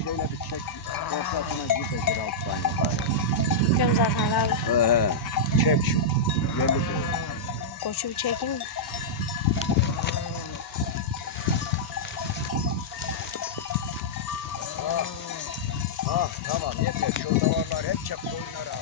şöyle bir çek. Ortasına git edir alt tane bari. Çıkıyorum zaten abi. He. Çek şu. Geldi böyle. Koşu bir çekeyim mi? Ah, ah tamam yeter. Şu davarlar hep çek koyunlara.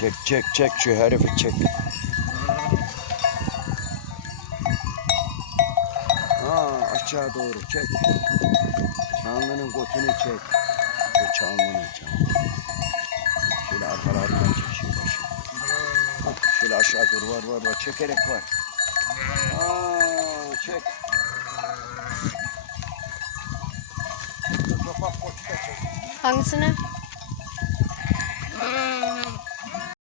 Çek çek çek şu herifi çek. Ha aşağı doğru çek. Çanlının götünü çek. Bu çanlının çanlının. Şöyle arkalarından çek şöyle aşağı. Ha, şöyle aşağı dur var var var çekerek var. Aa, çek. Hangisini?